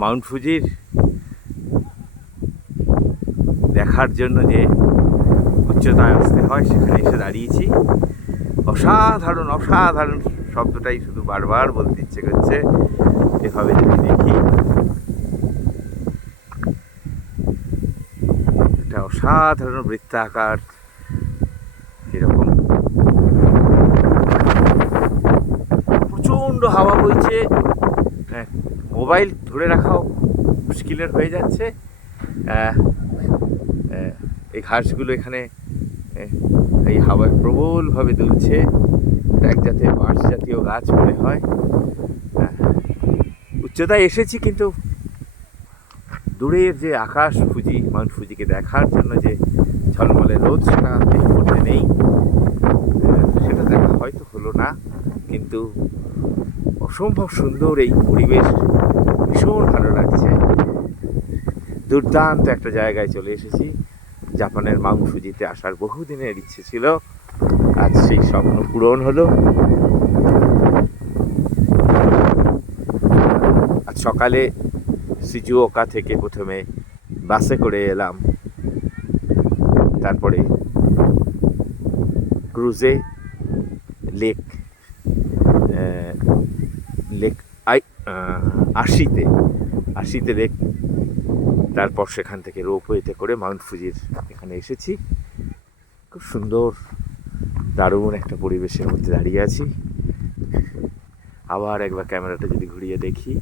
Mount ফুজির দেখার জন্য যে উচ্চতায় আসতে হয় সেখানে এসে দাঁড়িয়েছি। অসাধারণ অসাধারণ শব্দটাই শুধু বারবার বলতে ইচ্ছে করছে এভাবে যদি দেখি। এটা অসাধারণ বৃত্তাকার এরকম। প্রচণ্ড হাওয়া বইছে। হ্যাঁ, মোবাইল ধরে রাখাও মুশকিলের হয়ে যাচ্ছে। এই ঘাসগুলো এখানে এই হাওয়ায় প্রবলভাবে দুলছে। এক জাতের বাঁশ জাতীয় গাছ মনে হয়। উচ্চতায় এসেছি কিন্তু দূরের যে আকাশ ফুজি, মাউন্ট ফুজিকে দেখার জন্য যে ঝলমলে রোদ, সেটা নেই। সেটা দেখা হয়তো হলো না, কিন্তু অসম্ভব সুন্দর এই পরিবেশ। ভীষণ ভালো লাগছে। দুর্দান্ত একটা জায়গায় চলে এসেছি। জাপানের ফুজিতে আসার বহুদিনের ইচ্ছে ছিল। আজ সেই স্বপ্ন পূরণ হলো। আজ সকালে সিজুওকা থেকে প্রথমে বাসে করে এলাম। তারপরে ক্রুজে লেক আই আশিতে আশিতে লেক, তারপর সেখান থেকে রোপওয়েতে করে মাউন্ট ফুজির এখানে এসেছি। খুব সুন্দর, দারুণ একটা পরিবেশের মধ্যে দাঁড়িয়ে আছি। আবার একবার ক্যামেরাটা যদি ঘুরিয়ে দেখি।